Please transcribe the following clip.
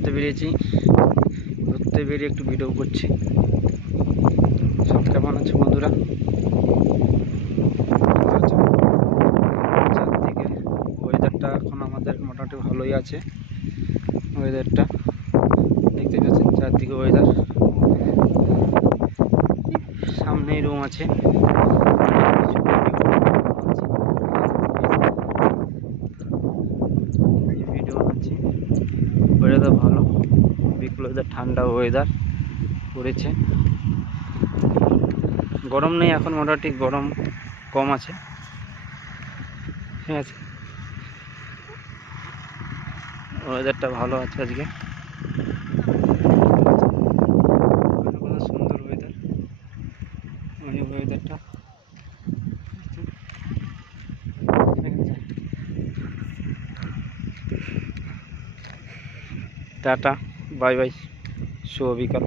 ঘুরতে বেরিয়েছি, ঘুরতে বেরিয়ে একটু ভিডিও করছি। সব কেমন আছে বন্ধুরা? চারদিকে ওয়েদারটা এখন আমাদের মোটামুটি ভালোই আছে। ওয়েদারটা দেখতে পাচ্ছেন, চারদিকে ওয়েদার। সামনেই রুম আছে, ভিডিও বানাচ্ছি। ওয়েদার ভালো, বিকেল ওয়েদার, ঠান্ডা ওয়েদার পড়েছে। গরম নেই এখন, মোটামুটি গরম কম আছে, ঠিক আছে। ওয়েদারটা ভালো আছে আজকে, কত সুন্দর ওয়েদার, মানে ওয়েদারটা, ঠিক আছে। টাটা, বাই বাই, শুভ বিকাল।